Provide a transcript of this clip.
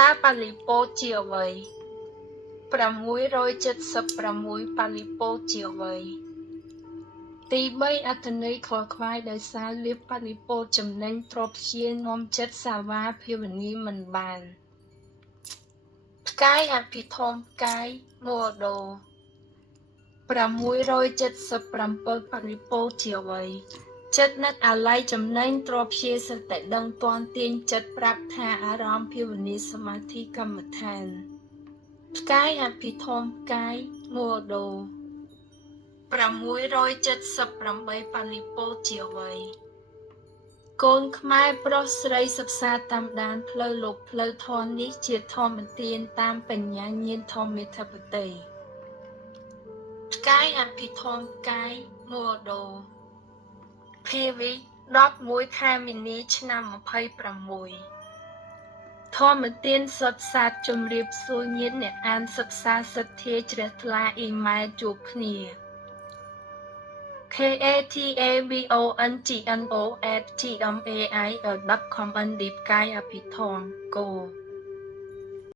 តើប៉ាលីពោជាអ្វី676ប៉ាលីពោជាអ្វីទី3អត្ថន័យខលខ្វាយដោយសារលាភប៉ាលីពោចំណេញទ្រព្យព្យានាំចិត្តសាវាភាវនីមិនបានផ្កាយអភិធម្មផ្កាយមោដោ677ប៉ាលីពោជាអ្វីចិត្តនឹកអាល័យចំណេញទ្រព្យព្យាសតិដឹងទាន់ទាញចិត្តប្រាប់ថាអារម្មណ៍ភាវនីសមាធិកម្មដ្ឋានផ្កាយអភិធម្មផ្កាយមោដោ678ប៉ាលីពោជាអ្វីកូនខ្មែរប្រុសស្រីសិក្សាតាមដានផ្លូវលោកផ្លូវធម៌នេះជាធម្មទានតាមបញ្ញាញាណធម្មមេធបតីផ្កាយអភិធម្មផ្កាយមោដោភាវិ11ខែមីនាឆ្នាំ26ធម្មទានសុទ្ធសាធជំរាបសួរញាតិអ្នកអានសិក្សាសទ្ធាជ្រះថ្លាអ៊ីម៉ែលជួបគ្នា KATAVONGNOSGMAIL.com ផ្កាយអភិធម្មគោ